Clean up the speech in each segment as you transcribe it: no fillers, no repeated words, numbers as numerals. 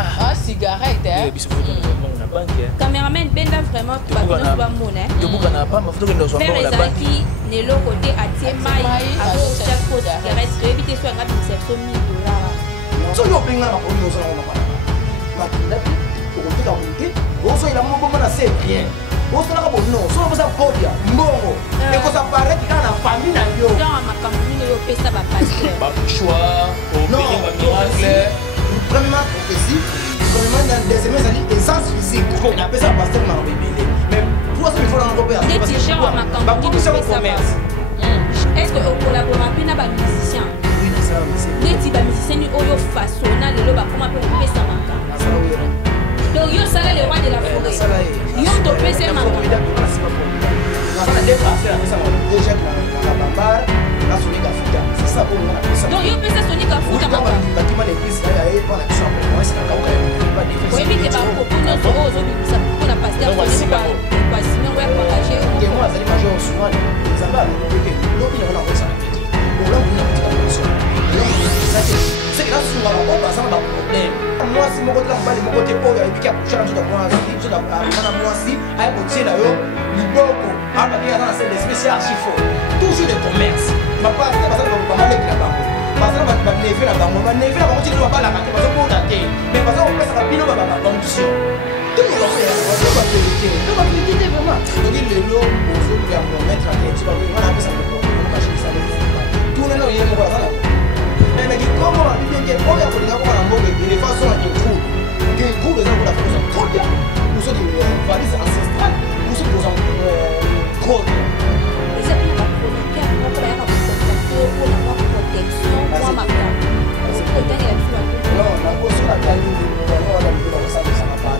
Ah, cigarette, hein. Caméraman, ben là vraiment, tu vas pas monnaie. Tu vas pas me faire une leçon. Faire les acquis, n'est le côté à Tiemaï, à chaque fois, cigarette, éviter soit un $1 million. So yo pinga na ko yo so na ko. Makunda ko ko ta unke. Go so ila mo na c'est bien. Go so na ko no, so na ko sa copia. Mbongo. E ko sa parete kana na famille na yo. Dans ma campagne yo pesa ba pasteur. Ba choix, au pays ba miracle. Premièrement prophétie, premièrement deuxièmement ça dit essence physique. On appelle ça pasteur na bébélé. Mais pour ça il faut l'enrober à parce que genre ma campagne yo commerce. Est-ce que on collabore avec na ba musicien? Les types de musiciens ont façonné le loba comme un peu de pesa manga. Donc yo sala le roi de la forêt. Yo to pesa manga. C'est ça pour moi. Donc yo pesa Sonic a futa manga. Oui, mais que ba ko puno so ozo bi sa ko na pasteur so ba ba sinon ouais partager. Et moi ça dit major souvent les ambas que l'opinion on a ça. Pour là on a une condition. C'est que là souvent on va ça pas problème. Moi si mon côté là pas de mon côté pour et puis qui a changé de moi si je dois pas moi si ay côté là yo liboko a pas bien dans c'est des spécial chiffon. Toujours de commerce. Papa c'est pas ça pas mal avec la banque. Parce que va never la banque, va never la banque tu dois pas la carte parce que pour dater. Mais parce qu'on passe rapidement ba condition. Tout le monde fait on va vérifier. On va vérifier vraiment. Donc le lot pour bien mettre la tête, tu vas voir on a ça pour machine ça. Tout le monde y est mon voilà. Mais comment on dit que on a pour la banque de façon à que cours les gens pour la façon trop bien. Nous sommes des valises ancestrales, nous sommes des gros. Et ça pour la chronique, on peut avoir pour la protection, moi ma femme. Non, la cause la gagne, on va le ça ça va pas.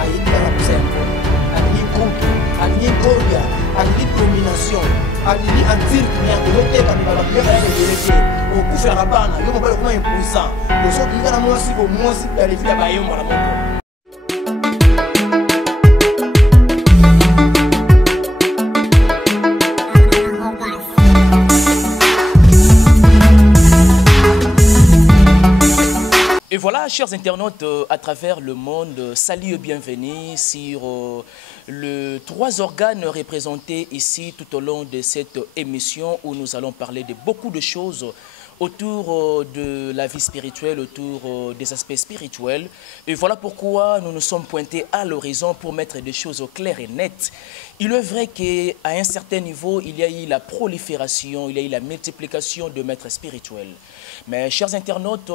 Aí para sempre. Ali culto, ali glória, ali dominação, ali antir minha biblioteca me vai ver o kufa na bana, eu vou como impuissant. Eu sou que na moça se vou moça da livre ba eu mara moto. Et voilà, chers internautes, à travers le monde, salut et bienvenue sur les 3 organes représentés ici tout au long de cette émission où nous allons parler de beaucoup de choses autour de la vie spirituelle, autour des aspects spirituels. Et voilà pourquoi nous nous sommes pointés à l'horizon pour mettre des choses claires et nettes. Il est vrai qu'à un certain niveau, il y a eu la prolifération, il y a eu la multiplication de maîtres spirituels. Mais chers internautes,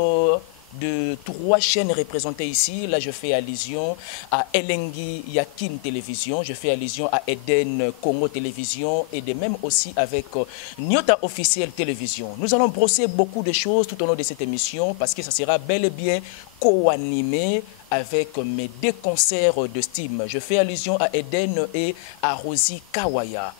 de 3 chaînes représentées ici. Là, je fais allusion à Elengi Yakin Télévision, je fais allusion à Eden Congo Télévision et de même aussi avec Nyota Officiel Télévision. Nous allons brosser beaucoup de choses tout au long de cette émission parce que ça sera bel et bien co-animé avec mes 2 concerts de Steam. Je fais allusion à Eden et à Rosie Kawaya.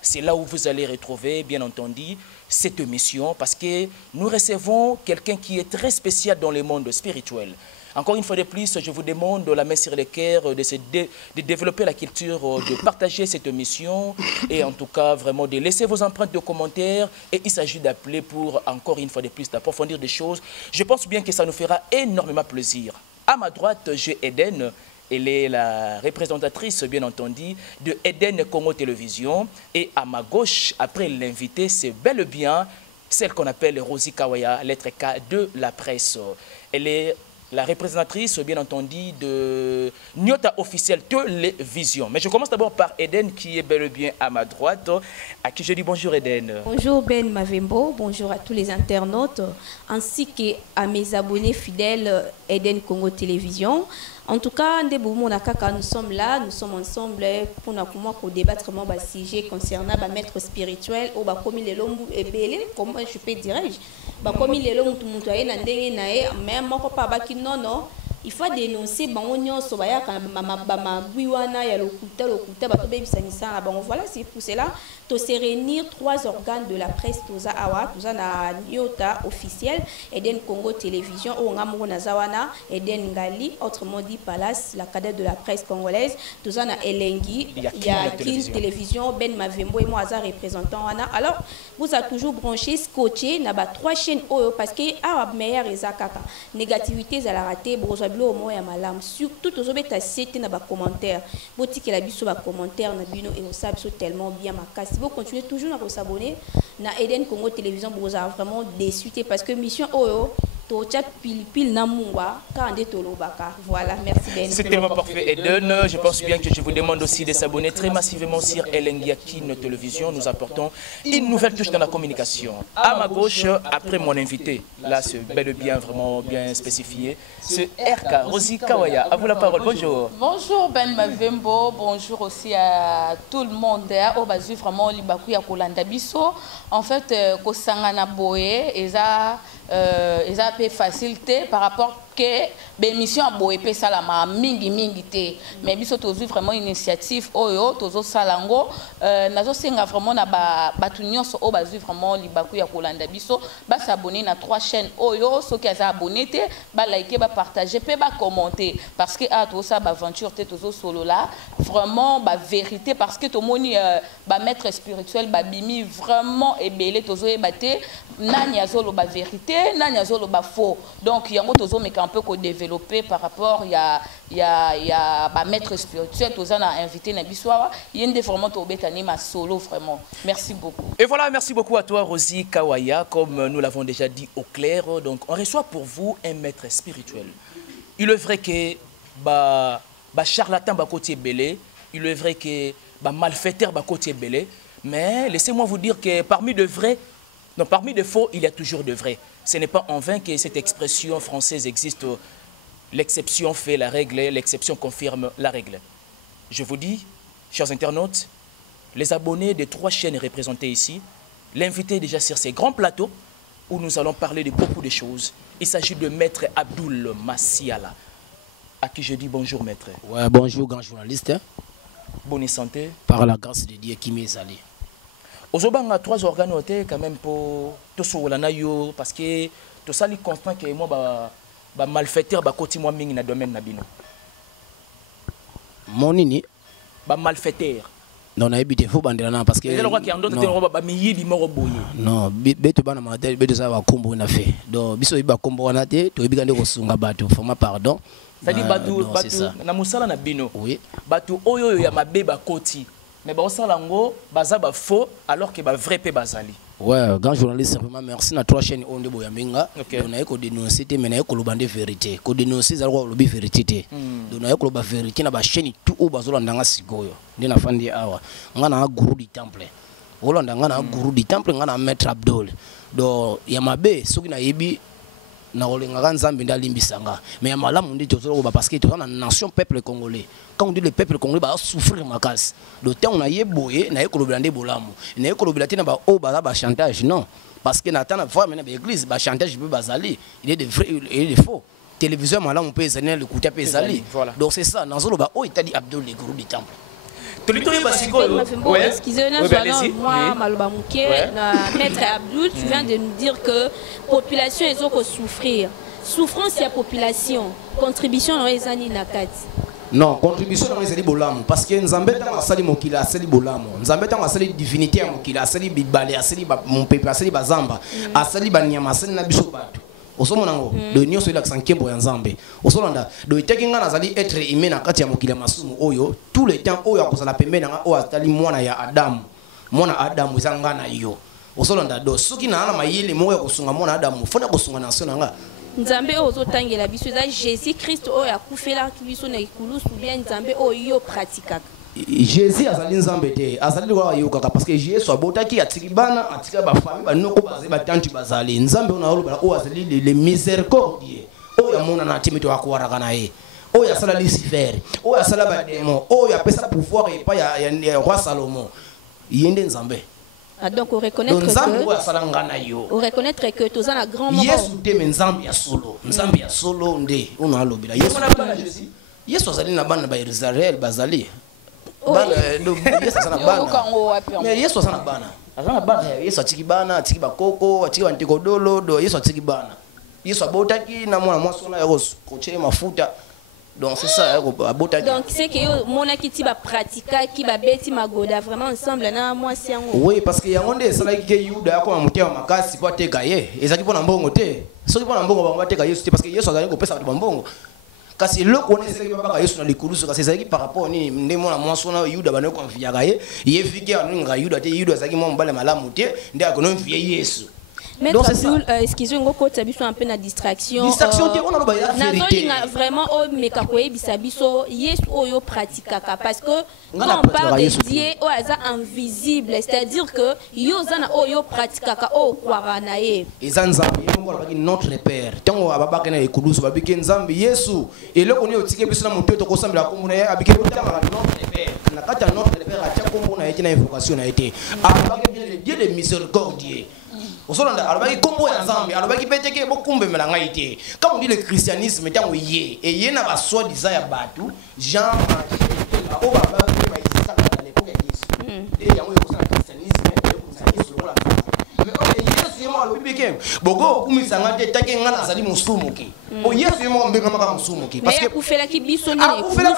C'est là où vous allez retrouver, bien entendu, cette émission parce que nous recevons quelqu'un qui est très spécial dans le monde spirituel. Encore une fois de plus, je vous demande la main sur le cœur de développer la culture, de partager cette émission et en tout cas vraiment de laisser vos empreintes de commentaires et il s'agit d'appeler pour encore une fois de plus d'approfondir des choses. Je pense bien que ça nous fera énormément plaisir. À ma droite, j'ai Eden. Elle est la représentatrice, bien entendu, de Eden Congo Télévision. Et à ma gauche, après l'invité, c'est bel et bien celle qu'on appelle Rosie Kawaya, lettre K de la presse. Elle est la représentatrice, bien entendu, de Nyota Officiel Télévision. Mais je commence d'abord par Eden, qui est bel et bien à ma droite, à qui je dis bonjour Eden. Bonjour Ben Mavembo, bonjour à tous les internautes, ainsi qu'à mes abonnés fidèles Eden Congo Télévision. En tout cas, nous sommes là, nous sommes ensemble pour débattre un sujet concernant les maîtres spirituels ou comme les longs et comment je peux dire comme les longs tout le monde mais moi pas non non il faut dénoncer bango so baya ka ma buiwana ya lokuta bato bebisanisa bango. Voilà, c'est pour cela to se réunir 3 organes de la presse toza awa toza na nyota officiel Eden Congo Télévision ou ngamoko na zawana Eden Ngali, autrement dit Palace, la cadette de la presse congolaise, toza na Elengi, il y a Kin Télévision, Ben Mavembo et moi représentant wana. Alors vous a toujours branché scotché na ba 3 chaînes parce que awa meilleur ezakaka négativité za la raté brozablo au moins ya malam surtout tozobeta cité na ba commentaire boti que la biso ba commentaire na bino et on sabe tellement bien makasi. Vous continuez toujours à vous abonner na Eden Congo Télévision, vous avez vraiment déçu parce que mission Oyo voilà, merci Ben. C'est tellement parfait, Eden. Je pense bien que je vous demande aussi de s'abonner très massivement sur Elengiakin Télévision. Nous apportons une nouvelle touche dans la communication. À ma gauche, après mon invité, là c'est bel et bien, vraiment bien spécifié, c'est RK, Rosie Kawaya. À vous la parole, bonjour. Bonjour Ben Mavembo, bonjour aussi à tout le monde. Au bas vraiment, Libaku ya Kolanda Biso. En fait, Kosangana Boye, ils ont facilité par rapport que l'émission a beau épée salama mingi te mais biso tozu vraiment initiative oyo tozo salango nazo senga vraiment na batu nyonso o bazu vraiment libaku ya kolanda biso ba s'abonner na 3 chaînes oyo ceux qui ont abonné te ba liker ba partager pe ba commenter parce que a to ça ba aventure te tozo solo là vraiment ba vérité parce que to moni ba maître spirituel ba bimi vraiment ebelé tozo ebate nani azolo ba vérité nani azolo ba faux donc yango tozo meka un peu qu'on développer par rapport il y a bah, maître spirituel tous a invité na biswa il y a des vraiment to betani ma solo vraiment merci beaucoup. Et voilà, merci beaucoup à toi Rosie Kawaya, comme nous l'avons déjà dit au clair. Donc on reçoit pour vous un maître spirituel. Il est vrai que bah charlatan ba côté belé, il est vrai que bah malfaiteur ba côté belé, mais laissez-moi vous dire que parmi de vrais, non, parmi de faux, il y a toujours de vrais. Ce n'est pas en vain que cette expression française existe. L'exception fait la règle, l'exception confirme la règle. Je vous dis, chers internautes, les abonnés des 3 chaînes représentées ici, l'invité déjà sur ces grands plateaux où nous allons parler de beaucoup de choses. Il s'agit de Maître Abdoul Massiala, à qui je dis bonjour Maître. Ouais, bonjour grand journaliste. Bonne santé. Par la grâce de Dieu qui m'est allé. Ozobanga 3 organes quand même pour tout ce yo parce que tout ça li constant que moi ba malfaiteur ba koti moi mingi na domaine na bino. Monini ba malfaiteur. Non na ebité fo bandela parce que le roi qui en d'autres te ba miyidi moko boye. Non, beto bana matel beto ça va kombo na fait. Donc biso iba kombo na te to ibikande ko sunga bato forma pardon. C'est-à-dire batu na musala na bino. Oui. Batu oyo ya mabe ba koti. Mais bah, ça lango, baza ba faux alors que ba vrai pe bazali. Ouais, grand journaliste, vraiment merci na 3 chaînes onde boyamenga. On a ko dénoncer mais na ko lobande vérité. Ko dénoncer za ko lobi vérité. Donc na ko loba vérité na ba chaîne tout o bazolanda nga sikoyo. Ndina fandi awa. Ngana na guru du temple. Olanda ngana guru du temple ngana maître Abdoul. Donc ya mabe soki na yebi na olenga nzambe ndalimbisanga mais ya malamu ndi tozolo parce que tozana nation peuple congolais quand on dit le peuple congolais va souffrir makas le temps on a yeboye na ekolobela nde bolamu na ekolobela tina ba o ba chantage non parce que natana fois maintenant l'église ba chantage peut bazali il est de vrai et de faux télévision malamu peut ezali le couta peut ezali donc c'est ça nazolo ba o itadi Abdoul le guru du temple. Excusez-nous, moi, Maloba Mouké, Maître Abdoul, tu viens de nous dire que la population est en souffrir. Souffrance, il y a population. Contribution, on est en Inakat. Non, contribution, on est en Bolam. Parce que nous avons sali mokila, sali Bolam. Nous avons sali divinité, mokila, sali Bibale, sali mon peuple, sali Bazamba, sali Banyama, sali Nabisobatu. Osomonango de nyonso ila ksankembo ya nzambe osolanda do itekinga nazali être humain na kati ya mokili masumu oyo tout le temps oyo akozala pembeni nga o atali mwana ya Adamu ezanga na yo osolanda do soki na ana mayele moko ya kosunga mwana Adamu fona kosunga na nso nanga nzambe ozo tangela biso za Jésus Christ oyo akufela biso na ikulusu bien nzambe oyo pratikaka Jésus azali nzambe te azali wa yoka parce que Jésus abotaki atikibana atika ba famille ba noko bazali ba tanti bazali nzambe ona oloba o azali le miséricordieux o ya mona na timito akwara na ye o ya sala Lucifer o ya sala ba démon o ya pesa pouvoir et pas ya roi Salomon yende nzambe Donc, on reconnaître que tu as un grand moment. Yesu te Nzambe ya solo. Nzambe ya solo nde ono alobela. Yesu azali na bana ba Israël bazali. Bana Yesu azana bana. Mais Yesu azana bana. Azana bana. Yesu atiki bana, atiki bakoko, atiki bantekodolo, do Yesu atiki bana. Yesu abotaki na mwana mwasi na yako koche mafuta. Donc c'est ça abotaki. Donc c'est que mon akiti ba pratika ki ba beti magoda vraiment ensemble na mwasi yango. Oui, parce que yango nde sala ki Yuda yako amutia makasi po ateka ye. Ezaki pona mbongo te. Soki pona mbongo bango ateka Yesu te parce que Yesu azali ko pesa ba mbongo. Kasi loko ne seki baba Yesu na likulusu kasi ezaki par rapport ni nde mona mwasi na Yuda bana ko mfiaka ye. Ye fiki aninga Yuda te Yuda azaki mo mbale malamu te nde akono mfie Yesu. Mais excusez-moi, quand tu as un peu de distraction. Distraction, on a la vérité. Vraiment, parce que quand on parle de Dieu, on est invisible. C'est-à-dire que yo pratique notre père. Tant on va pas les coups, on va bien Nzambi Yesu. Et là, on est au ticket bis na monter to kosambela la commune avec notre père. Na kata notre père a tia kombo na été na invocation na été. Avec bien le Dieu de miséricordieux. Osolandaka alobaki kombo ya Nzambe alobaki peteke bokumbemela ngai te. Quand on dit le christianisme tango ye et ye na ba soi-disant ya batu Jean o baba ba isaka na l'époque ya Yesu. Et yango yo na christianisme et Yesu la. Mais o Yesu yemo alobi ke bogo kumisa ngate take ngana azali musumuki. O Yesu yemo mbenga maka musumuki parce que akufela ki biso ni akufela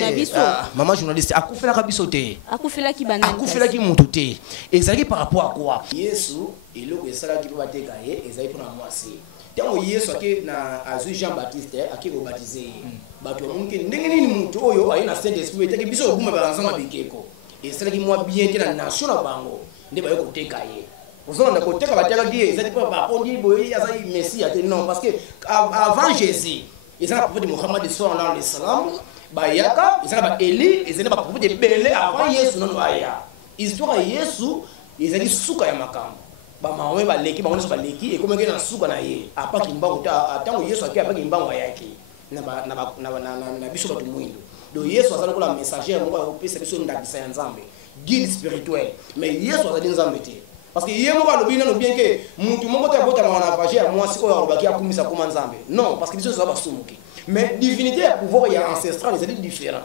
na biso. Maman journaliste akufela ka biso te. Akufela ki banani. Akufela ki mutu te. Ezali par rapport à quoi? Yesu eloko esalaki mpo bateka ye ezali mpona mwasi ntango Yesu ake na azwi Jean Baptiste ake kobatize ye bato bamonike ndenge nini mutu oyo aye na Saint Esprit etaki biso okuma balanzama bikeko esalaki mwa bien te na nation na bango nde baye koteka ye ozolanda koteka batekaki ye ezali mpo bapondi boye azali Messie te non parce que avant Jésus ezali na prophète Mohammed sallallahu alayhi wa sallam bayaka ezali ba Eli ezali ba prophète ebele avant Yesu nono aya histoire ya Yesu ezali suka ya makambo ba mawe ba leki ba ngone ba leki e komenge na suka na ye apaki mbango ta atango Yesu aki apaki mbango yake na biso batu mwindo do Yesu azali kola messager mo ba opesa biso ndabisa ya Nzambe guide spirituel mais Yesu azali Nzambe te parce que yemo ba lobina no bien que mutu moko ta bota na vager ya mwasi ko alobaki akumisa koma Nzambe non parce que biso za ba sumuki mais divinité ya pouvoir ya ancestral c'est différent.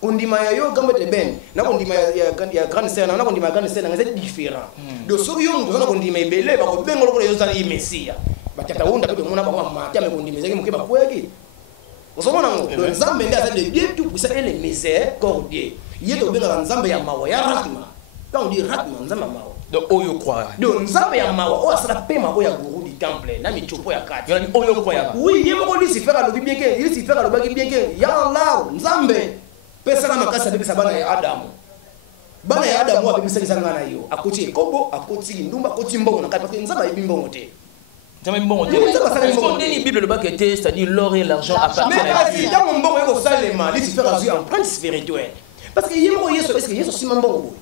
Kondima ya yo gambo te ben na kondima ya grande sœur na kondima grande sœur c'est différent do so yo ndo na kondima ebele ba ko bengo lokolo yo za i Messia ba tata wonda pe mona ba mata me kondima zeki muke ba kweki osomona ngo do Nzambe nda za de Dieu tout puissant et le miséricordieux yeto benga Nzambe ya mawa ya rahma quand on dit rahma Nzambe mawa donc oyo croire do Nzambe ya mawa o asala pema ko ya guru du temple na mi chopo ya kati yani oyo croire oui yemo ko Lucifer alobi bien que Lucifer alobi bien que ya Allah Nzambe pesa na makasa bebisa bana ya Adamu abebisa lisanga na yo akoti ekobo akoti ndumba akoti mbongo na kati parce que Nzambe ayebi mbongo te Nzambe mbongo te est-ce qu'on dit Bible le bac était c'est-à-dire l'or et l'argent appartiennent à Dieu mais dans mon mbongo eko salema Lucifer azui empreinte spirituelle parce que yemo Yesu est-ce que Yesu sima mbongo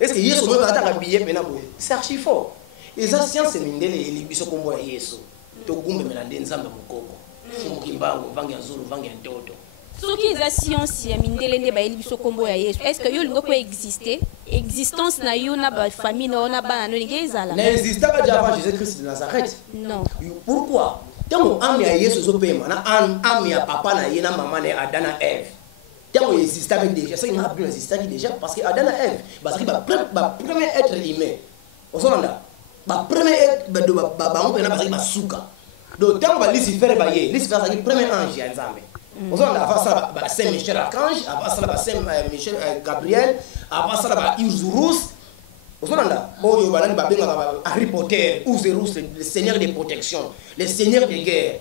est-ce que Yesu me bataka billet pena boye c'est archi fort eza science mindele elibiso kombo ya Yesu to gumbe melande Nzambe mukoko fumu mbango vangi nzulu vangi ntoto. Ce qui est la science, est-ce que vous pouvez exister? Existence na yo na ba famille na ba no ngezala. N'existe pas déjà avant Jésus-Christ de Nazareth. Non. Pourquoi? Tant ami ya Yesu zo pema na ami ya papa na ye na maman na Adam na Ève. Tant existe avec déjà, ça il n'a plus existé déjà parce que Adam na Ève, parce que ba premier être humain. Ozonda. Ba premier être ba on pena parce que ba suka. Donc tant ba Lucifer ba ye, Lucifer c'est le premier ange ya Nzambe. Avant ça, Saint Michel Archange, avant ça, Saint Michel Gabriel, avant ça, Ursurus. Harry Potter, Ursurus, le seigneur de protection, le seigneur de guerre.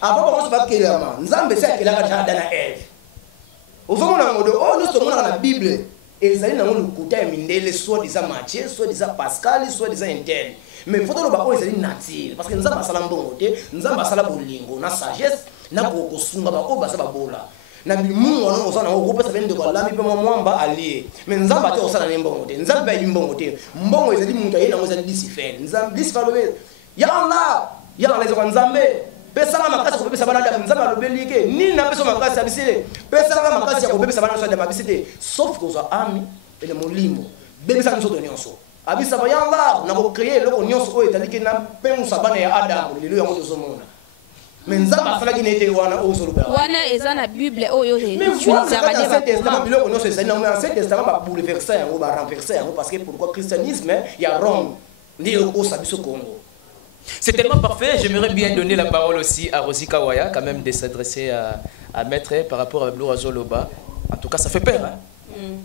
Avant, on se bat clairement. Nzambe c'est qu'il a déjà dans la Ève. Au fond, nous sommes dans la Bible. Et ils allaient dans le côté mindele, soit disant Matthieu, soit disant Pascal, soit disant interne. Mais il faut que nous soyons natifs. Parce que nous avons un bon côté, nous avons un bon lingo, na sagesse. Na ko sunga ba ko basa babola na bimu wana osana ko pesa bende ko lami pe mwamba ali mais Nzambe ate osana mbongo te Nzambe ba mbongo te mbongo ezali muntu ayena ngozali Lucifer Nzambe Lucifer lobe ya Allah zo Nzambe pesa na makasi ko pesa bana da Nzambe alobeli ke ni na pesa makasi abisile pesa na makasi ko pesa bana so da babisite sauf que zo ami et le molimbo bebisa nso to nyonso abisa bayamba na ko créer loko nyonso oyo etandiki na pe musabana ya Adam lelo yango tozomona mais nzamba asalaki nete wana ozoluba wana eza na bible oyo utilisaka de testament biloko nyonso ezali na ancien testament ba bouleverser yango ba renverser yango parce que pourquoi christianisme ya Rome ndi okosa biso Congo. C'est tellement parfait. J'aimerais bien donner la parole aussi à Rosie Kawaya, quand même, de s'adresser à Maître par rapport à Abdul Zoloba. En tout cas, ça fait peur. Hein?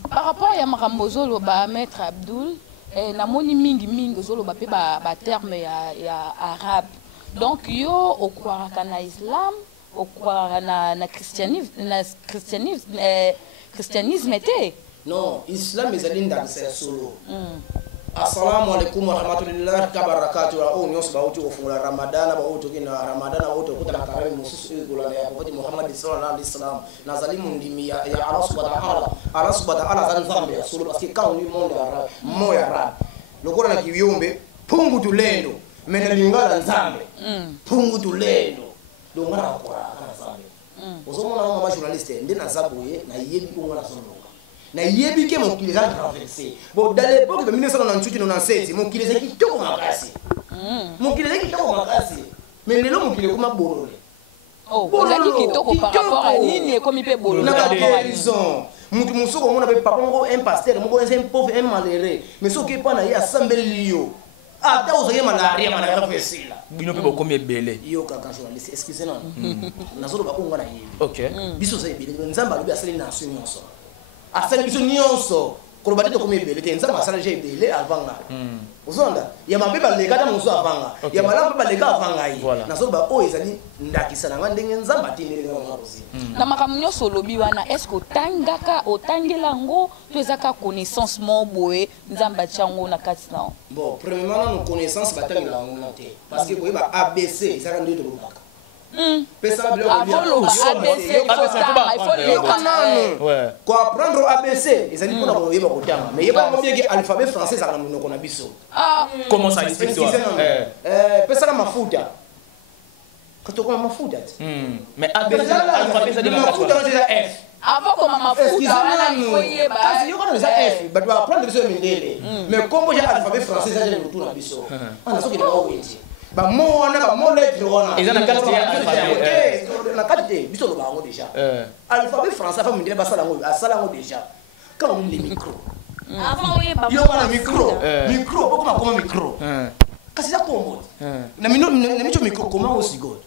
Par rapport à Marambo Zoloba, Maître Abdul, namoni mingi Zoloba pe ba terme ya arabe. Donc yo au croire na islam, au croire na christianisme était. Non, islam ezali ndakisa solo. Assalamu alaikum wa rahmatullahi wa barakatuh. Oh nyonso ba uti kofunga Ramadan ba uti kina Ramadan ba uti kutana karami mususu igula ya Prophet Muhammad sallallahu alaihi wasallam na zalimu ndimi ya Allah subhanahu wa ta'ala zan zambe ya solo parce que quand on dit monde arabe moya arabe lokora na kiyombe pungu tulendo mena lingala nzambe pungu tulendo dongana kwa kana zambe ozomona mama journaliste ndena zaboye na yebi ko ngala solo na yebi ke mon kilisa traversé bon dans l'époque de 1998-97 mon kilisa ki toko makasi mon kilisa ki toko makasi mais lelo mon kilisa kuma bolole oh bolaki ki toko par rapport à nini comme pe bolole na raison mutu musoko mona be papa ngo un pasteur ngo un pauvre un malheureux mais so ke pa na ya sambelio ata ozoye malaria mana kafesila bino pe bokomi ebele yo kaka journaliste excusez-moi nazolo ba konga na yebi OK biso za ebele nzamba lobi asali nation nyonso asali biso nyonso kolobati to komebele te nzamba asala je ebele avanga uzonda ya mabeba leka ta muso avanga ya malamba ba leka avanga yi nazoba o ezali ndakisa na ndenge nzamba tinele nga rosi na makambo nyonso lobi wana est-ce que otangela ngo to ezaka connaissance mo boye nzamba chango na kati na bon premièrement nos connaissances batangela ngo te parce que koyeba ABC ezaka ndio to lobaka Pour apprendre ABC, ils allaient pour nous mais il y a pas bien que alphabet français ça nous connaît bien. Comment ça explique toi? Pesa mafuta. Quand on commence mafuta. Mais ABC alphabet ça dit mafuta c'est F. Avant comment mafuta il faut F, mais tu apprendre ce mindele. Mais comment j'ai alphabet français ça nous tout na biso. On ça qui doit wenti. Ba mo wana ba mo lettre wana ezana kati ya alphabet na kati biso lo bango déjà alphabet français fa mindele basala ngo asala ngo déjà quand on les micro avant oui ba yo wana micro poko ma micro kasi za kombo na micho micro comment aussi god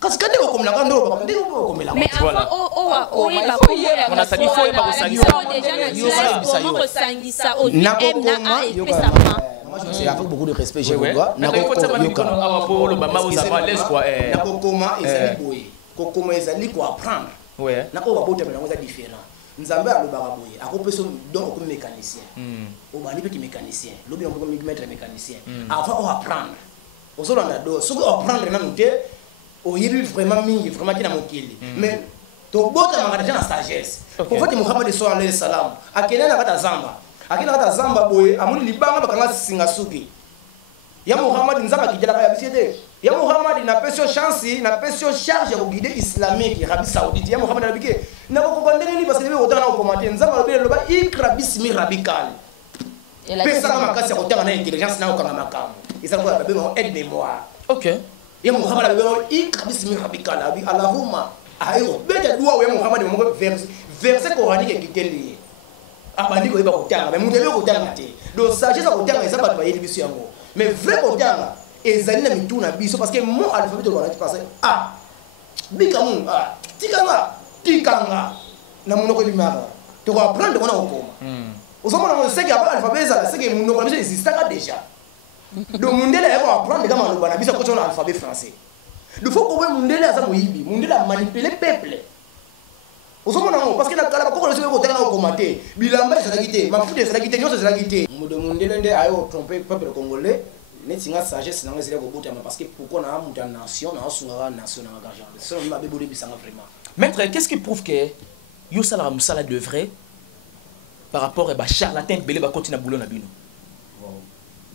kasi kande ko komla kando ba kande ko komela mais avant oui ba on a ça il faut ba déjà na comment resangisa au M na A et ça moi je sais avec beaucoup de respect je vous vois nakokoma ezali boye kokoma ezali ko apprendre nako babota melango za différent nzambe alobaka boye akopeso donc comme mécanicien obani pe ki mécanicien lobi on peut mettre mécanicien avant on apprendre ozolanda do soko apprendre na muté oyebi vraiment mingi vraiment kina mokili mais to bota mangata na sagesse pour fait Muhammad sallallahu alayhi wasallam akena na kata zamba akina kata zamba boye amuni libanga bakanga singa suki ya Muhammad nzamba kijala ya bisiete ya Muhammad na pesio chance na pesio charge ya guider islamique Arabie Saoudite ya Muhammad abike na ko bandene ni parce que otana ko commenter nzamba lobele loba ikra bismi rabbikal pesa kama kasi ya kotanga na intelligence na okanga makambo isa ko babe mo aide mémoire OK ya Muhammad abebe ikra bismi rabbikal abi allahumma ayo beta dua ya Muhammad mo verset coranique kiteli abandi ko iba kotanga mais mutebe kotanga te donc sagesse kotanga eza ba bayeli biso yango mais vrai kotanga ezali na mituna biso parce que mon alphabet de l'orange passé ah bikamu ah tikanga na monoko limaka to ko apprendre kona okoma osomona mo seki apa alphabet za seki monoko biso existaka déjà donc mundele ko apprendre kama loba na biso ko tona alphabet français il faut ko mundele aza moyibi mundele a manipuler peuple osomona mo parce que na kala ba ko ko tona okoma te bilamba za kité mafuta za kité nyoso za kité mundele nde ayo tromper peuple congolais netinga sagesse nanga zile ko botama parce que pourquoi na muta nation na sunga nation na garant ça on m'a bébé bisanga vraiment maître qu'est-ce qui prouve que yo sala musala de vrai par rapport à charlatan belé ba continue boulot na bino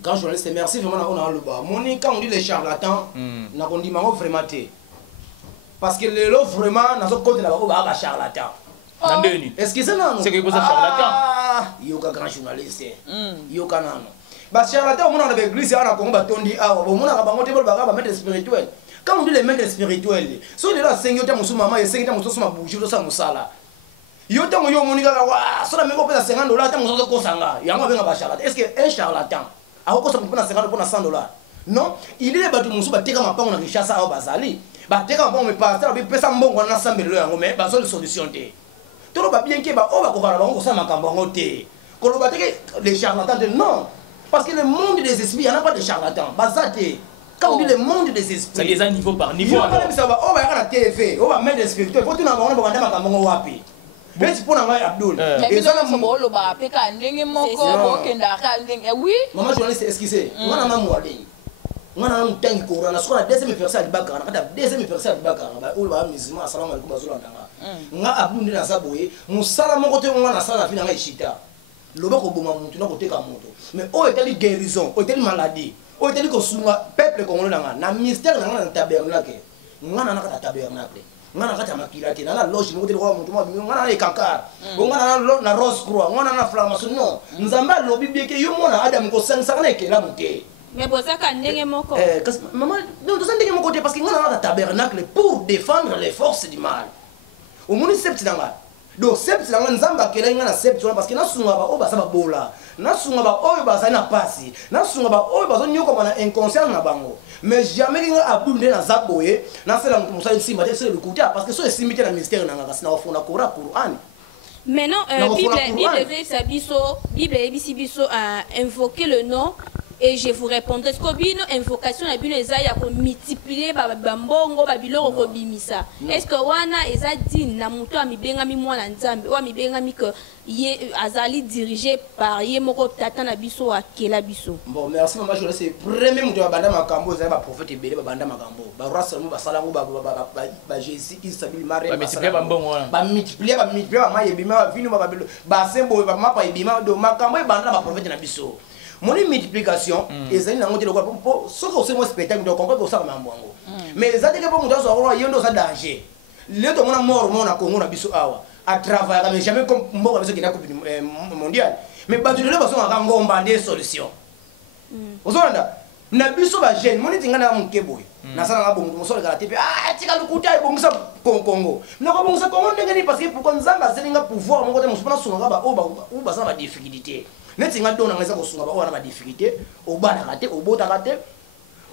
grand journaliste merci vraiment on a le bas moni quand on dit les charlatans na ko ndima vraiment té parce que les lo vraiment na zo côté na ba charlatan nandeni excusez-moi c'est que vous êtes charlatan yo ka grand journaliste yo ka nano ba charlatan on a l'église à la Congo batondi awa on a bango te ba maître spirituel quand on dit les maîtres spirituels so de la seigneur ta musu mama et seigneur ta musu ma bougie to sa musala yo ta yo monika wa so la mengo pesa $50 ta musu ko sanga yango benga ba charlatan est-ce que un charlatan a ko sa pour na $50 pour na $100 non il est batu musu ba teka mapango na richesse awa bazali ba teka mapango me pasteur ba pesa mbongo na sambelo yango mais ba so solution te to ba bien ke ba o ba ko bala bango ko sa makambo ngote ko lo ba teke les charlatans non parce que le monde des esprits il y en a pas de charlatans bazate. Quand on dit le monde des esprits, ça les a niveau par niveau. On va à la TV, on va mettre des spirituels. Faut que nous avons un wapi. Mais c'est pour nous Abdul. Et ça nous sommes au bas. Péka ndenge moko, kenda ndenge. Oui. Maman journaliste, excusez. On a un mouali. On a un tangi Coran. La soirée deuxième verset à Bakar. On a deuxième verset à Bakar. On va musulman. Assalamu alaikum bazulantanga. On a Abdul ndina saboye. Musala moko te on a sala fina ngishita. Loba ko boma muntu na ko teka moto. Mais o etali guérison, o etali maladie. O etali ko sunga peuple congolais nanga na mystère nanga na tabernacle. Ngana na kata tabernacle. Ngana kata makilate na loge mo te ko muntu mo ngana na kankar. Ngana na rose croix, ngana na flamme non. Nzamba lobi bieke yo mona Adam ko sangsa na ke la muté. Mais bozaka ndenge moko. Maman, non to ndenge moko te parce que ngana na tabernacle pour défendre les forces du mal. Au monde septi nanga. Donc septi nanga nzamba kela ngana septi parce que na sunga ba o ba sa ba bola. Na sunga ba oyo ba na pasi na sunga ba oyo ba zo nyoko bana inconscient na bango mais jamais nga Abdul na zaboye na sela mutu musa simba te le côté parce que so esimite na mystère na ngaka sina ofuna Coran. Mais non, Bible biso a invoqué le nom et je vous répondrai ce que bino invocation na bino eza ya ko multiplier ba mbongo ba biloko ko bimisa. Est-ce que wana eza dit na mutu amibenga mi mwana nzambe o amibenga mi que ye azali dirigé par ye moko tata na biso akela biso. Bon merci maman je c'est premier mutu ba banda makambo za ba prophète ebele ba banda makambo ba rasa mu ba salango ba Jésus Isa bili mare ba multiplier ba mbongo ba multiplier ba maye bima vino ba belo ba sembo ba mapa ebima do makambo e banda ba prophète na biso. Mon multiplication, les amis n'ont pas dit que ce que c'est mon spectacle, donc on peut ça mais les amis qui vont nous avoir un danger. Les gens qui mort, mon Congo na biso awa, à travailler, mais jamais comme mort avec ceux qui n'a coupe mondial. Mais pas du tout, parce qu'on a un des solutions. Vous savez, na biso ba jeune, mon tinga na mon keboy. Na sana na bongo, mon sol galaté, ah tika le kuta bongo sa Congo. Na ko bongo sa Congo ndenge parce que pour qu'on zamba selinga pouvoir, mon côté mon sopana sunga ba o ba ça ba difficulté. Neti nga dona ngeza ko sunga ba wana ba difficulté o bana kate o bota kate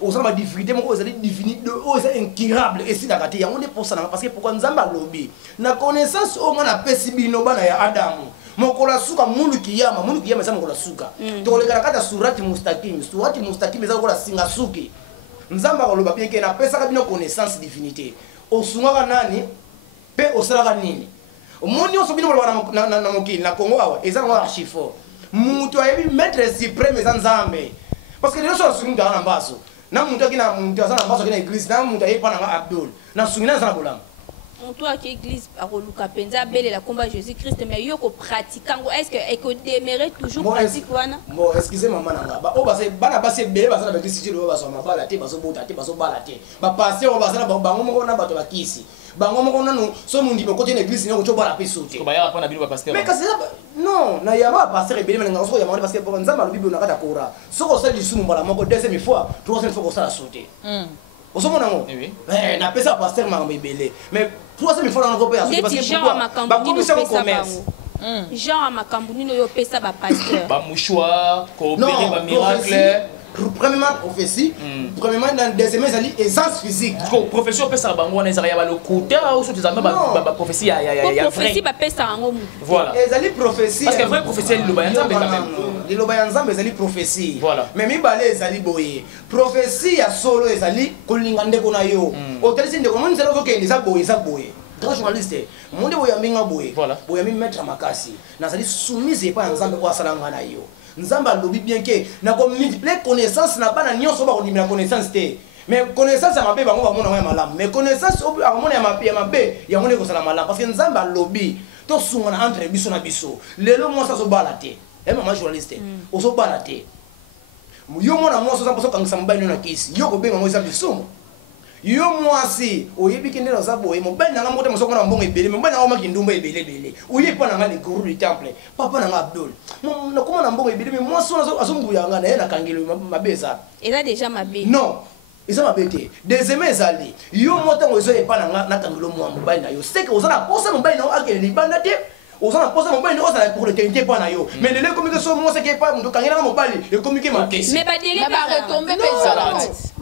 o sa ba difficulté moko ezali divini de o c'est incurable et si na kate yango ne pour ça parce que pourquoi nzamba lobi na connaissance o ngana pesi bino bana ya Adamu moko la suka mundu kiyama sa moko la suka to le kata surati mustaqim eza ko la singa suki nzamba ko loba bien ke na pesa ka bino connaissance divinité o sunga nani pe o sala nini o moni o so bino na mokili na Congo awa eza ko archifo mutu ayebi maître suprême eza nzambe parce que les choses sont dans baso na mutu akina mutu azana baso akina église na mutu ayebi pana Abdul na sungina zana bolama mutu aki église akoluka penza belela komba Jésus Christ mais yo ko pratiquango est-ce que eko démérer toujours pratique wana bon excusez maman nanga ba o base bana base bele bazana ba église lo baso mabala te baso bota te baso bala te ba pasteur bazana bango moko na bato bakisi bango moko nanu so mundi be côté l'église ne ko to bala pesote ko ba ya pa na bino ba pasteur mais kasi non na yama pasteur ebele menga so yama parce que pour nzamba lo bible na kata Coran so ko sali sumu mbala moko deuxième fois troisième fois ko sala sauter osomona ngo na pesa pasteur makambo ebele mais troisième fois na ko pesa parce que pourquoi ba komisa ko commerce genre makambo nino yo pesa ba pasteur ba mouchoir coopérer ba miracle. Premièrement, prophétie. Premièrement, dans deuxième ezali essence physique. Profession pesa bango wana ezali ya le côté ou so tezama ba prophétie ya prophétie ba pesa ngo mu. Voilà. Ezali prophétie. Parce que vrai prophétie li loba nzambe quand même. Li loba nzambe ezali prophétie. Voilà. Mais mi balé ezali boye. Prophétie ya solo ezali kolinga ndeko na yo. Otelisi ndeko moni zelo zo ke eza boye. Grand journaliste, monde boya minga boye. Voilà. Boya mi mettre makasi. Na ezali soumise pa nzambe ko asalanga na yo. Nzamba lobi bien que na ko multiplier connaissance na bana nyonso ba ko limina connaissance te mais connaissance ya mabe bango ba mona ya malamu mais connaissance obi ba mona ya mabe ya mona ko sala malamu parce que nzamba lobi to sunga na entre biso na biso lelo mo sa so bala te et maman journaliste o so bala te yo mona mo so sa kangisa mbayi na kisi yo ko benga mo sa biso yo mwasi oyebi kende na zabo e mobali na ngamote mosoko na mbongo ebele mobali na ngama kindumba ebele oyebi pa na nga le guru du temple papa na nga Abdul na koma na mbongo ebele mais mwasi azombuya nga na ye na kangelo mabeza eza déjà mabe non eza mabe te deuxième ezali yo motango ezo epa na nga na kangelo mwa mobali na yo c'est que ozana posa mobali na akele libanda te ozana posa mobali na ozala pour le tente pa na yo mais lele komi ke so mo c'est que pas ndo kangela nga mobali e komi ke makesi mais ba délai ba retomber pesa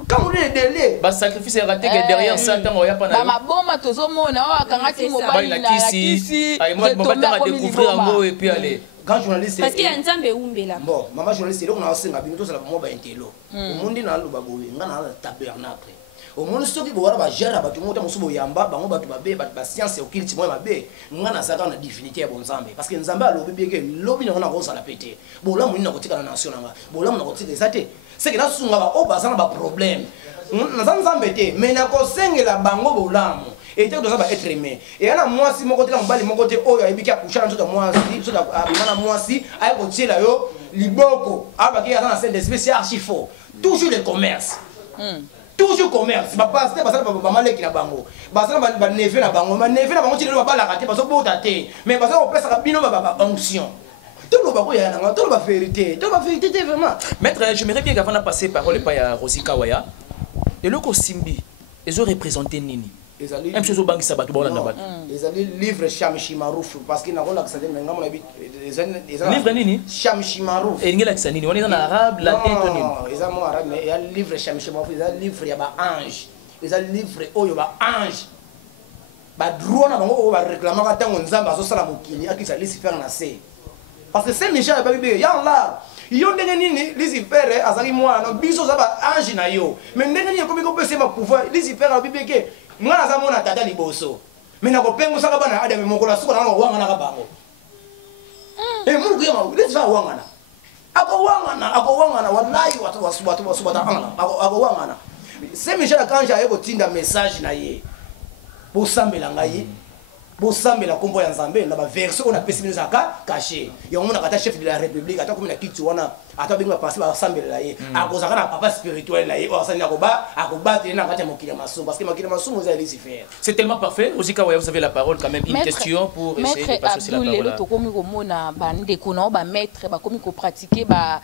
quand on est délai ba sacrifice raté que derrière ça tant oya pa na ba maboma tozomona o akangaki mobali na kisi ay moi mobali na découvrir ngo et puis aller grand journaliste parce qu'il y a nzambe umbela bon maman journaliste donc na osenga bino to sala mo ba intelo omundi na luba boye nga na tabernacle omundi soki bo wala ba gère ba tumo ta musubo yamba bango ba tubabe ba science occulte mo mabe nga na saka na divinité ya bonzambe parce que nzambe alobi bieke lobi na ko sala pété bo la muni na kotika na nation nga bo la muni na kotika ezate c'est que na sunga ba o bazana ba problème na nzambe te mais na ko sengela bango bolamu et te doza ba être aimé et ana mwasi moko te la mbali moko te oyo ayebiki akushana nzoto mwasi nzoto abimana mwasi aye kotiela yo liboko abaki ata na scène d'esprit c'est archi faux toujours le commerce toujours commerce ba pasteur basala ba maleki na bango basala ba neve na bango ma neve na bango tilo ba balaka te baso bota te mais basala opesa ka bino ba onction tout le bako ya na tout la vérité vraiment maître j'aimerais bien qu'avant de passer parole par ya Rosika Waya et le ko simbi ezo représenter nini même chose au banque ça bato bolanda bato ezali livre Shamshi Marouf parce que na kola ka sande menga mona bi livre nini Shamshi Marouf et ngela kisani on est en arabe latin to nini eza mo arabe mais il y a livre Shamshi Marouf eza livre ya ba ange eza livre oyo ba ange ba drone bango o ba réclamer ka tango nzamba zo sala mokili akisa Lucifer na se parce que c'est Michel ba bibe ya là yo ndenge nini Lucifer azali mwana biso za ba ange na yo mais ndenge nini komiko pese ma pouvoir Lucifer ba bibe ke mwana za mona tata liboso mais na kopengo saka bana Adam mokola suko na wanga na kabango mungu yema Lucifer wanga na ako wanga na wallahi watu wasubata anga ako wanga na c'est Michel Kanja ayeko tinda message na ye bo sambela ngai bosambela kombo ya nzambe na ba version on a pesi bino zaka caché ya mona kata chef de la république ata komina kitu wana ata binga passer ba sambela ye akozaka na papa spirituel la ye o asani akoba te na kata mokili maso parce que mokili maso mo za Lucifer. C'est tellement parfait. Rosika Waya, vous avez la parole quand même, une question pour essayer de passer sur la parole. Maître Abdul tokomi ko mona bande ko ba maître ba komi ko pratiquer ba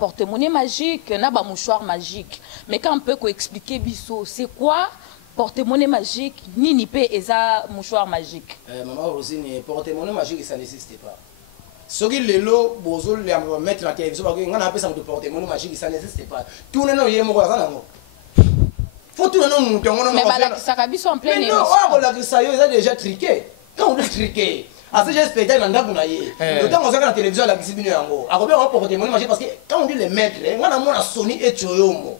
porte-monnaie magique na ba mouchoir magique mais quand on peut ko expliquer biso c'est quoi porte-monnaie magique, ni pe eza mouchoir magique. Maman Rosine, porte-monnaie magique, ça n'existe pas. Ce qui est là, bozo le mettre la télévision, parce qu'on a appelé ça de porte-monnaie magique, ça n'existe pas. Tout le monde est mort à ça. Faut tout le monde monter. Mais la Sakabiso en plein mais non, la Kisayo, ils ont déjà triqué. Quand on est triqué, à ce j'ai spectacle, on a gagné. Le temps qu'on a la télévision, la Kisibino Yango. À combien on porte-monnaie magique, parce que quand on dit les maîtres, on a Sony et Choyomo.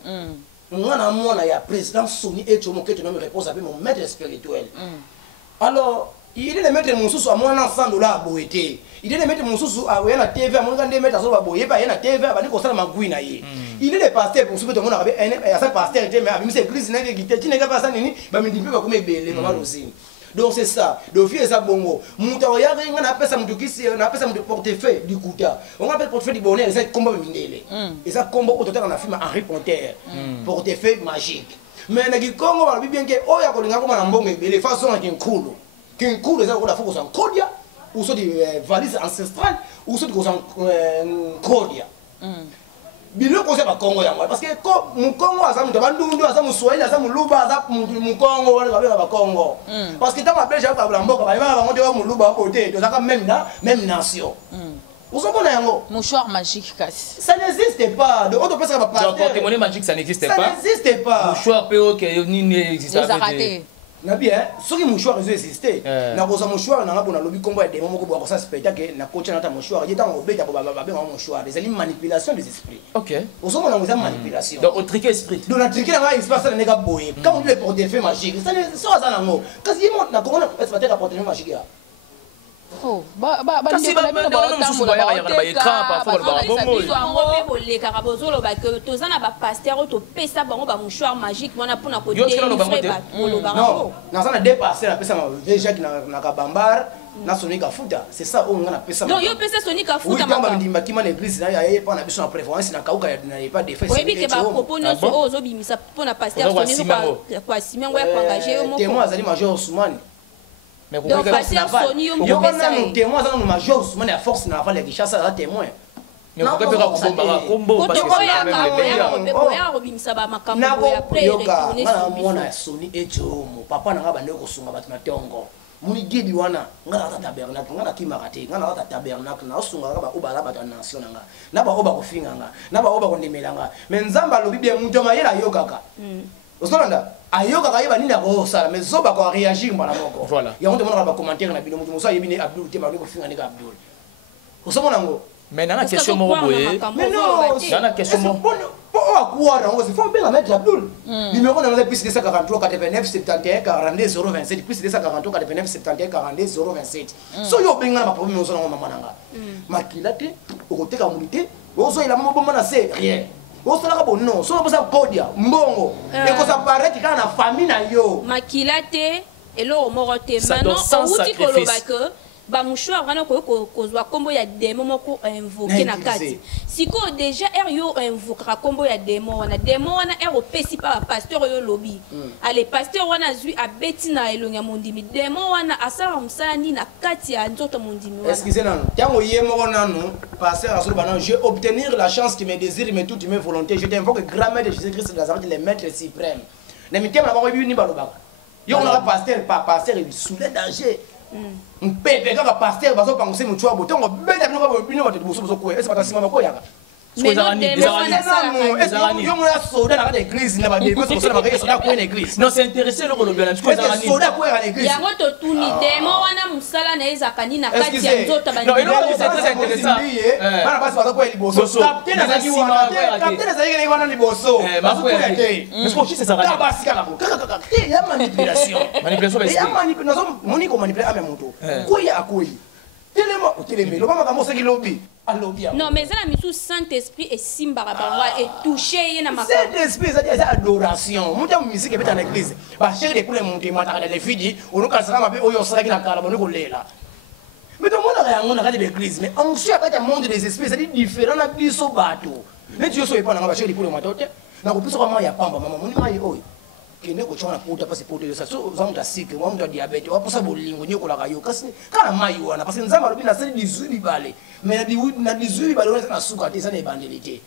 Mwana mwana ya président Sony et Chomo que tu me réponds avec mon maître spirituel. Alors, il est le maître mon sous à moins $100 à boété. Il est le maître mon sous à la TV à mon grand maître à boyer pas la TV à banni ça ma guina yi. Il est le pasteur pour soumettre mon arabe et à sa pasteur mais avec cette église n'a que tu n'es pas ça ni ba me dit pas comme belé maman aussi. Donc c'est ça, le vieux ça bongo. Muta ya on appelle ça mudukisi, on appelle ça portefeuille du Kouta. On appelle portefeuille du bonheur, c'est combo mindele. Et ça combo au total on a film Harry Potter. Portefeuille magique. Mais na Congo ba bien que o ya kolinga ko na mbongo ebele façon na kinkulu. Kinkulu ça ko la foko san kodia ou so di valise ancestrale ou so di ko san kodia. Biloko ba Congo ya moi parce que ko mu Congo aza muto bandundu aza mu Swahili aza mu Luba aza mu Congo wala ba Congo parce que dans ma belge ba mboka ba ba ngo de wa mu Luba côté to zaka même nation vous comprenez yango mouchoir magique kasi ça n'existe pas de autre personne va pas porte-monnaie magique ça n'existe pas ça n'existe pas mouchoir PO que ni n'existe pas na bien soki mouchoir ezo exister na kosa mouchoir na ngabo na lobi kombo ya démon moko bo ko sa spectacle na coach na ta mouchoir yeta ngo beta ba mouchoir des manipulation des esprits. OK osomo na ngoza manipulation donc au triquer esprit donc na triquer na espace na nega boye quand on dit le portefeuille magique ça ça ça na ngo kasi yimo na kona espace ka portefeuille magique ya Oh, kasi bayaka écran parfois tozana bapasteur oyo topesa bango bamouchoir magique wana mpona non naza na deux pasteur napesama vjak na kabambar na Sonic Afuta c'est ça oyo nga napesa donc yo pesa Sonic Afuta makamba ndimbakima na église na yaye pa na biso na préférence na kauka na pas défait oyebi ke bapropos nyonso oyo ozobimisa mpona pasteur Sonic kwa simengo ya koengage yo moko témoin azali major Ousmane. mais donc pasteur Sonic yo moko mopesa mon témoin azali major Ousmane à force na aval ya Kishasa za témoin. mais pourquoi faire komba kombo parce que c'est même le meilleur ya robimisa ba makambo ya après retourner sur mona Sonic echomo papa na ngaba ndeko sunga batu na tongo. Muni gidi wana ngana ta tabernacle ngana kimakate ngana ta tabernacle na sunga ngaba obala batu na nation nga na ba oba kofinga nga na ba oba kondemelanga mais nzamba lobi bien muto mayela yokaka osonda ayoka kayeba nini akosala mais zoba ko réagir mbala moko voilà yango demona ba commentaire na bino muto mosa yebi ni Abdul te ba ko finga ni ka Abdul osomona ngo mais nana question moko boye mais non nana question moko quoi dans il faut bien mettre Abdul numéro dans le plus de 143 89 71 42 027 plus de 143 89 71 42 027 so yo benga na problème ozo na mama nanga makilate okoteka mulité ozo ila mo bomana c'est rien ozo la bon non so bosa podia mbongo et ko ça paraît que na famille na yo makilate elo moko te maintenant outi koloba que ba mouchoir wana ko kozwa kombo ya demo moko invoquer na kati siko déjà yo invoquera kombo ya demo wana opesi pa pasteur yo lobi ale pasteur wana zui abeti na elonga mondimi demo wana asala musala ni na kati ya nzoto mondimi wana excusez nanu tango yemo nanu pasteur asolo bana je obtenir la chance qui me désire mais toutes mes volontés je t'invoque grand maître de Jésus-Christ de Nazareth le maître suprême na mitema ba ko bi ni balobaka yo na pasteur il soulève danger mpebe kaka pasteur bazo pangose mutu abo tongo benda bino bino bato boso boso ko esa batasima makoyaka mais non yo mona soda na kata église na ba bébé so na ba soda ko na église non c'est intéressé le kolobela parce que soda ko na église yango to tuni demo wana musala na ezakani na kati ya nzoto ba non c'est très intéressant bana basi bazo ko liboso capitaine azaki wana capitaine azaki wana liboso bazo ko ya te mais ko c'est ça ka basi kaka ya manipulation ya manipulation moni ko manipuler ame moto koya akoyi telema lo bama kamosa ki lobi non mais ça la misu Saint-Esprit et simbara banwa et toucher yena makambo Saint-Esprit c'est adoration muta musique beta na église ba chéri de kule monte mata ka les fidi onuka sanga be oyo sala kina kala bonu ko lela mais tout le monde a ngona ka de l'église mais on suit ka monde des esprits c'est différent na biso bato mais tu so epana ba chéri kule matote na ko biso kama ya pamba mama moni mai oyo kende ko chona puta pasi puta ça so za muta sike wa muta diabete wa posa bolingo nyoko la kayo kasi kana mai wana parce que nzamba lobi na sali 18 bale mais na 18 bale wana na suka te ça na evangelité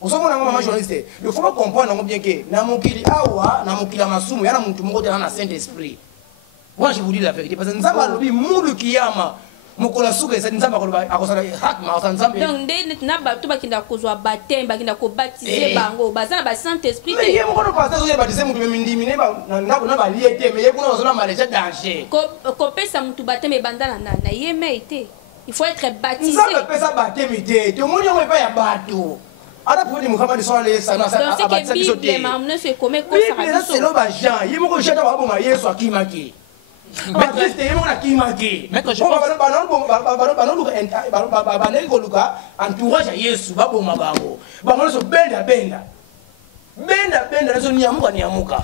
osomona ngoma journaliste il faut comprendre bien que na mokili awa na mokili masumu yana muntu moko te na Saint-Esprit moi je vous dis la vérité parce que nzamba lobi mulu kiyama mokola suka esa nzamba ko akosala hakma asa nzamba donc nde na bato bakinda kozwa baptême bakinda ko baptiser bango bazana ba Saint-Esprit mais yemo kono pasteur so baptiser mutu mindimi ne ba na ba liete mais yeko na zona maleja danger ko pesa mutu baptême bandana na yeme été il faut être baptisé nzamba pesa baptême té to moni ngo pa ya bato ala podi mukama de son les sana sa abatisa biso té c'est lo ba Jean yemo ko jeta ba bonga Yesu akimaki Baptiste yemo na kimaki mais quand je pense luka entourage ya Yesu baboma bango bango so benda nazo niamuka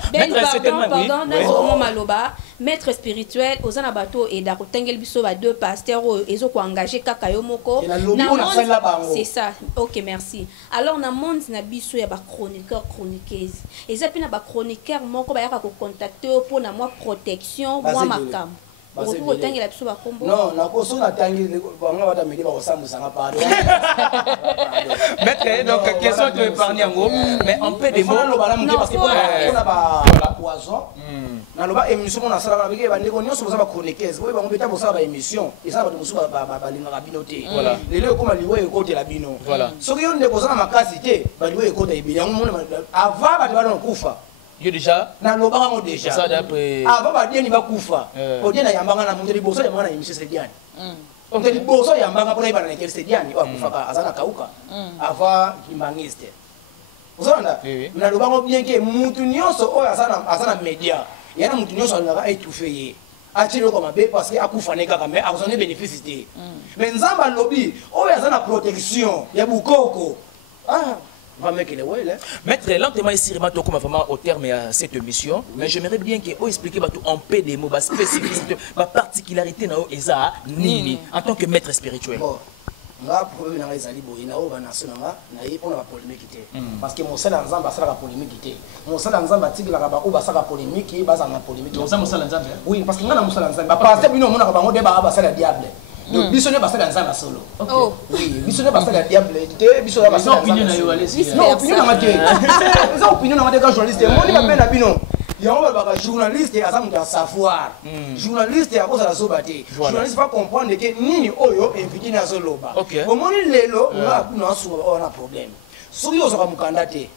maître spirituel ozana bato et da kotengel biso ba deux pasteurs ezo ko engager kaka yo moko c'est ça OK merci alors na monde na biso ya ba chroniqueur chroniqueuse eza pina ba chroniqueur moko ba yaka ko contacter pour na moi protection moi makam Vous avez la psou bakombo. Non, na ko so na tangi banga bata medi ba osambusanga pardon. Maître, donc question de épargner ngo, mais on peut des mots parce que on a ba poison. Na loba émission na sala ba ba ndeko nyonso boza ba chroniqueuse. Boye ba ngobeta bosa ba émission. Esa ba musu ba linga bino te. Voilà. Lelo koma liwe ekote la bino. Voilà. Soki yo ndeko za makasi te, ba liwe ekote ibili. Yango mona avant ba bana kufa. Yo déjà na lobaka ngo déjà ça d'après avant ba dieni ba kufa odiena yambanga na muteli boso yambanga na imisi sediani muteli boso yambanga pona ibana na kele sediani wa kufa ka azana kauka avant kimangiste uzonda na lobaka ngo bien que mutu nyonso oyo azana media yana mutu nyonso alaka étouffé ye atire comme mabe parce que akufane kaka mais azone bénéfice té mais nzamba lobby oyo azana protection ya bukoko va mettre les ouais. Maître, lentement ici, comme vraiment au terme de cette émission, mais j'aimerais bien que vous expliquiez en paix des mots, spécificité, ma particularité dans Eza Nini en tant que maître spirituel. Nga problème na ezali boye na oba nation nga na ye pona ba polémique té parce que mon sala nzamba sala ka polémique té mon sala nzamba tigila ka ba oba sala polémique ba za na polémique mon sala nzamba oui parce que nga na mon sala nzamba pasteur bino mona ka bango débat ba sala diable donc biso ne ba sala nzamba solo oui biso ne ba sala diable té biso ba sala opinion na yo allez non opinion na maté ça opinion na maté ka journaliste mo ni ba pe na bino on va journaliste à ça savoir journaliste à cause de la sobate journaliste va comprendre que nini oyo invité na zoloba au moins lelo on a problème soki ozoka mukanda te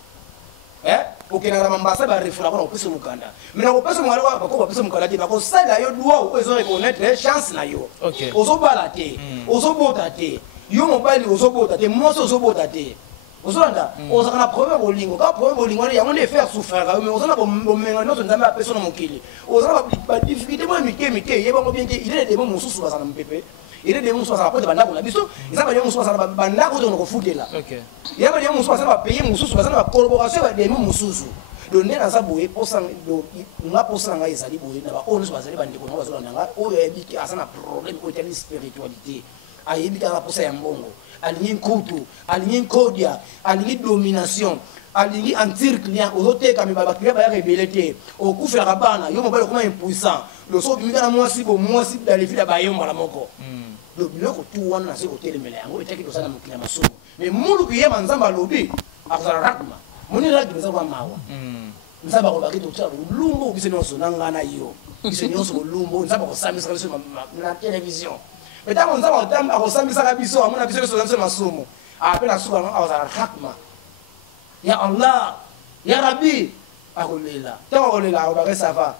okena na mambasa ba refura ko opesa mukanda mais na opesa mukanda ba ko opesa mukanda te ba ko sala yo droit o ezo reconnaître chance na yo ozobala te ozobota te yo mobali ozobota te moso ozobota te ozolanda ozakana problème bolingo ka problème bolingo ya on faire souffrir mais ozana bomenga noto nzambe apesa na mokili ozana ba difficulté mo mike yeba mo bien que il est des mots mususu bazana mpepe il est des mots mususu bazana pote bandako na biso ezaba des mots mususu bazana bandako to ko futela yeba des mots mususu bazana ba payer mususu bazana ba collaboration ba des mots mususu donc ndena za boye posa do nga posa nga ezali boye na ba onu bazali bandeko na bazolanda nga oyo ebiki asana problème ko telle spiritualité ayebi ka posa ya mbongo alingi nkutu alingi nkodia alingi domination alingi antir client ozoteka mibala client ba rebelle te okufela bana yo mobile comme impuissant le so bimika na mwasi dans les villes ba yomba la moko le biloko tout wana na se hotel mele yango etaki to sana mukila masomo mais mulu ki yema nzamba lobi akuzala rakma moni rakma za kwa mawa nzamba ko bakito tsa lumbo biseno so nangana yo biseno so lumbo nzamba ko samisa na télévision mais tant qu'on a entendu à ressemble ça la biso à mon avis c'est le masomo après la souvent à la rakma ya Allah ya Rabbi akolela tant on là on va ça va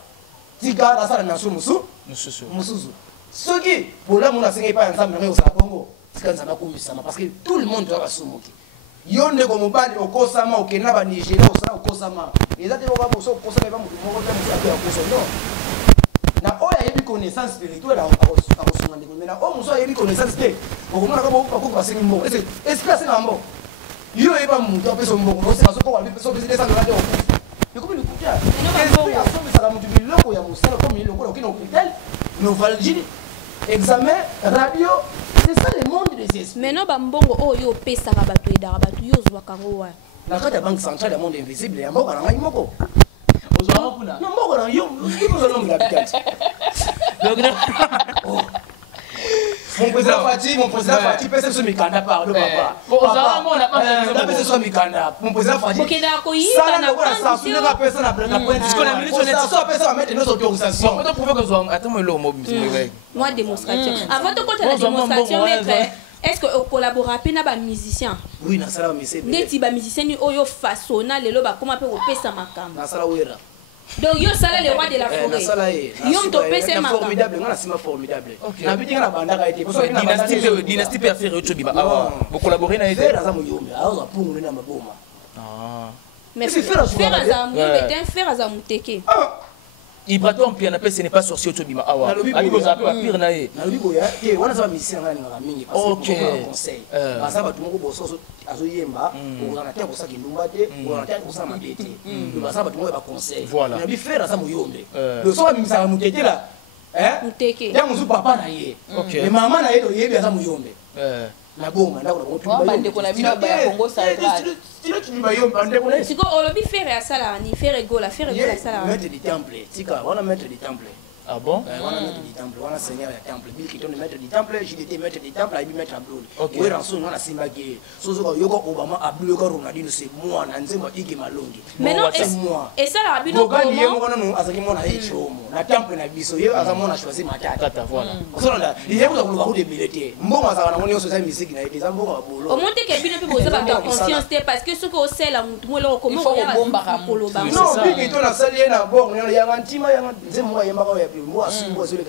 tika la sala na mususu soki bola mon asenga pas ensemble mais au Congo c'est ça na kumisama parce que tout le monde doit basumoki yonde ko mobali okosama okena ba Nigeria okosama ezate ko ba boso okosama ba mutu moko ta mutu no na oya yebi connaissance spirituelle à resonner mais na o muso yebi connaissance te okomona ka bako passer mbo est-ce na mbo yo yeba mutu apeso mbo ko se masoko wa biso biso descendre la de office ikomi likutia est-ce ya somme ça la mutu biloko ya musala comme iloko ko kina hôpital novalgie examen radio c'est ça le monde des esprits mais non ba mbongo oyo pesa ka batu edara batu yo zwa kango wa la carte banque centrale du monde invisible ya mboka na ngai moko non moko na yo iko zo nombre d'habitants mon président Fati pèse sur mikanda par le papa papa sur mikanda mon président Fati ça na kwa ça sur la personne na point parce qu'on a mis ça personne à mettre nos autorisations on prouver que zo attends le mot moi démonstration avant de continuer la démonstration maître est-ce que collabore avec les musiciens? Oui, na sala musicien. Ndeti ba musicien ni oyo façonna lelo ba comment peut opesa makamba. Na sala wera. Donc yo sala le roi de la forêt. Na sala ye. Yo to pesa makamba. Formidable, ngana sima formidable. Na biti ngana bandaka été. Dynastie peut faire autre biba. Ah, vous collaborez na été. Faire za muyombe, aza pungu na maboma. Ah. Mais faire za muyombe ten faire za muteke. Ibraton puis on ce n'est pas sorcier au bima awa ali ko zape pire na ye na lobi boya ke wana za misien ngani ngala mingi parce que conseil basa ba tumo ko boso azo yemba o na teko sa kindumba te o na teko sa mabete le basa ba tumo ba conseil na bi faire ça muyombe le so mi sa mutete la muteke ya muzu papa na ye mais maman na ye do yebi za muyombe na bonga ndako na motu ba bande ko na bino ba ya Congo Central tu ba yo bande ko siko olobi faire ya sala ni faire gola sala maître du temple tika wana maître du temple ah bon wana maître du temple wana seigneur ya temple bil ki ton maître du temple j'étais maître du temple abi maître Abdul we ranso wana simba ke sozo ko yoko Obama Abdul yoko Ronaldinho c'est moi na nzemba igi malongi mais non et ça la bino comment ye mo kono azaki mona echomo na temple na biso ye azamona choisir matata voilà osonda il y a ko ko de milité mbongo azana ngoni yoso za musique na ete za mbongo bolo au monte ke bino pe boza ba confiance te parce que ce que c'est la mutu mo lo comment on va koloba non bigi to na sali na bongo ya ngantima ya nzemba yemba ko ya moi simbo sur le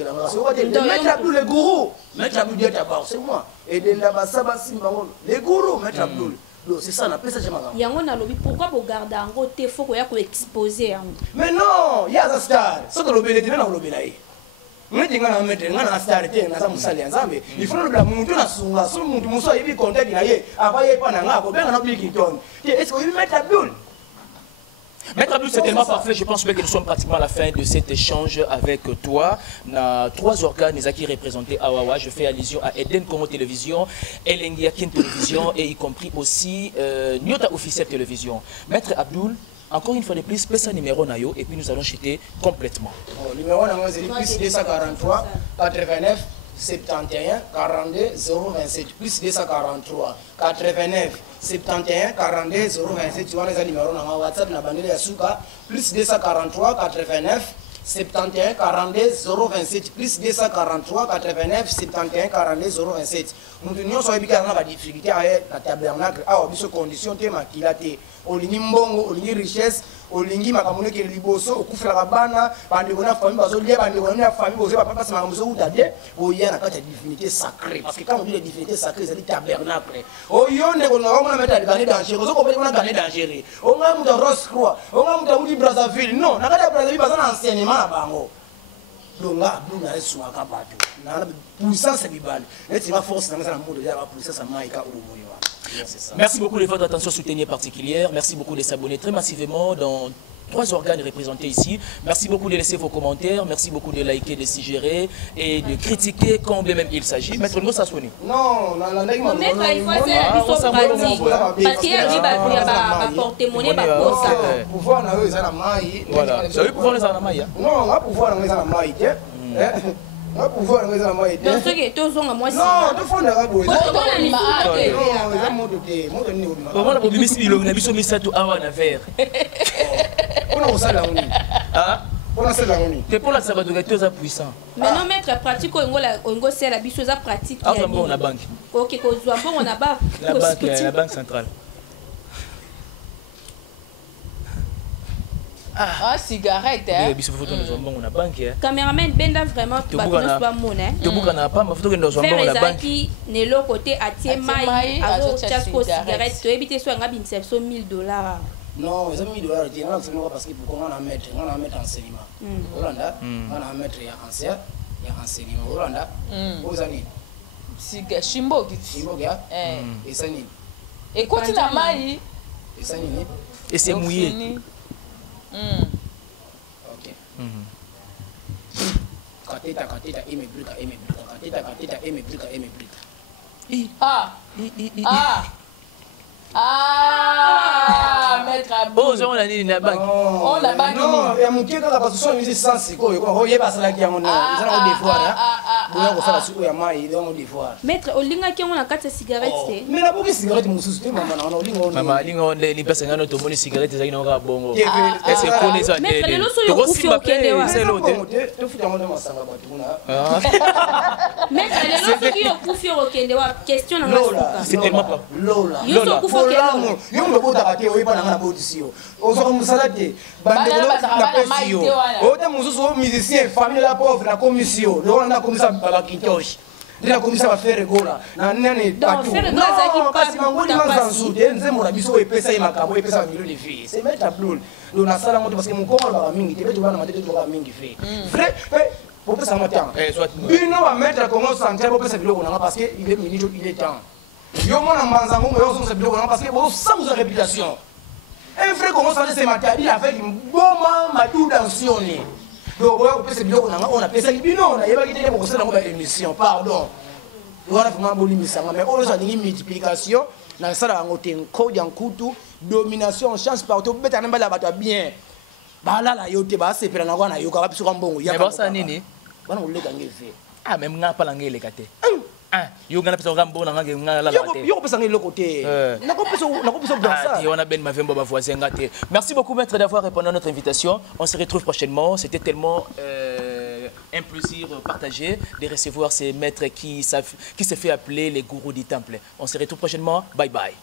mettre Abdul le gourou mettre Abdul dit d'abord c'est moi et denda basaba simbango le gourou mettre Abdul c'est ça na pesa jema yango na lobi pourquoi vous garder en te faut ko ya ko exposer mais non ya za star ce que lobele tena na lobela yi ngati ngana metre ngana star te na za musali nzambe ifuna la muntu na sunga so muntu muso yibi contact na ye abaye pa na ngako benga na Blikington est-ce que il met à bulle. Maître Abdul, c'est tellement parfait. Je pense que nous sommes pratiquement à la fin de cet échange avec toi. On a 3 organes qui représentés à Wawa. Je fais allusion à Eden Congo Télévision, Elengi Akin Télévision et y compris aussi Nyota Officiel Télévision. Maître Abdul, encore une fois de plus, passe un numéro nayo et puis nous allons chuter complètement. Le numéro nayo c'est plus 243 89 71 42 027 plus 243 89 71 42 027 tu vois les numéros dans WhatsApp na bandele ya suka plus 243 89 71 42 027 plus 243 89 71 42 027 nous union so ebika na ba difficulté à la tabernacle a biso condition te makila te olingi mbongo olingi richesse olingi makamune ke liboso okufela bana bande kona famille bazo lia bande kona famille bozo papa sa makamzo utade oya na kati divinité sacrée parce que quand on dit divinité sacrée c'est le tabernacle oyone ko ngoma na mettre gagner danger ozo ko na gagner danger o nga muta Rose Croix o nga muta udi Brazzaville non na kati Brazzaville bazana enseignement na bango donga donga eswa ka batu na puissance bibale et tu vas force na na monde ya puissance maika urumoyo. Merci beaucoup de votre attention soutenue particulière. Merci beaucoup de s'abonner très massivement dans 3 organes représentés ici. Merci beaucoup de laisser vos commentaires. Merci beaucoup de liker, de suggérer et de critiquer quand bien même il s'agit. Maître Ngo Sassoni. Non, maître, il faut faire pratique. Parce qu'il y a des porte-monnaie, pouvoir na eux la maille. Voilà. Vous avez pouvoir les en maille. Non, on pouvoir na la maille. On pouvoir na la maille. Donc ce qui tous ont moi. Non, de fond na boy. Non, ils ont monté, monté ni. Comment la bobimi si le biso misato awa na verre. On a ça là on. Ah, on a ça là on. c'est pour la sabadogateur ça puissant. Mais non maître pratique on c'est la biso ça pratique. Ah, on a banque. OK, ko zo bon on a ba. La banque centrale. Ah, cigarette, hein. On a banque. Caméraman benda vraiment tu vas pas monnaie. Tu bouges na pas ma photo que nous avons la banque. Qui ne le côté à mai azo chasko cigarette to éviter so ngabi inception $1000. Non, ils ont $1000 parce que pour qu'on en mettre enseignement. Holanda, on a mettre ancien, il y a enseignement Holanda. Aux années. Shimbo ya. Et ça ni. Et quand tu as mai et ça ni. Et c'est mouillé. Ok. Kateta imebrika. Kateta imebrika. Ah, maître Abdul. Oh, on a dit la banque. On la banque. Non, il y a mon qui parce que son musique sans siko, il y a pas ça qui a on a des fois là. Bon, on ça siko ya mai, il on des fois. Maître olinga qui on a 4 cigarettes c'est. Mais la boque cigarette mususu te maman on olinga. Maman lingo les personnes ngano to moni cigarette za ina bongo. C'est connaît ça. Maître le so yo kufi okende wa. C'est l'autre. Tu futa ngona masanga batuna. Maître le so qui yo kufi okende wa question na masuka. C'est tellement pas. Lola. Yo so kufi okende. Yo ndo bota kate oyipa na ngana bodisio. Ozo musalate. Bande na pesio. Ote mususu musicien famille la pauvre na commission. Le on a commission baba kintoshi. Ndina komisa ba faire gola na nene patu non kasi mangoni manzanzu de nzembo na biso epesa ye makabo epesa ba millions de filles c'est mettre Abdul do na sala ngoto parce que mukongo ba mingi te beto bana matete ba mingi fe vrai pour pesa matanga bino ba mettre Congo central pour pesa biloko na parce que il est minute il est temps yo mona manzango yo so biloko na parce que bo sans réputation un vrai Congo central c'est matadi avec boma madu dansione. Donc, on a fait bino, on a évacué pour ça dans l'émission, pardon. On a vraiment voulu mais on a une multiplication, dans ça, on a un code en couteau, domination, chance partout, peut-être un peu bien. Bah là, la yote, bah c'est pour la guana, yoka, va sur un bon. Mais bon, ça, nini? On a fait. Ah, même n'a pas l'anglais, les gâtés. Ah, yo ngana pesa ngambo na ngake ngala la te. Yo pesa ngelo côté. Na ko pesa dans ça. On a ben ma vemba ba voisin ngate. Merci beaucoup maître d'avoir répondu à notre invitation. On se retrouve prochainement. C'était tellement un plaisir partagé de recevoir ces maîtres qui se fait appeler les gourous du temple. On se retrouve prochainement. Bye bye.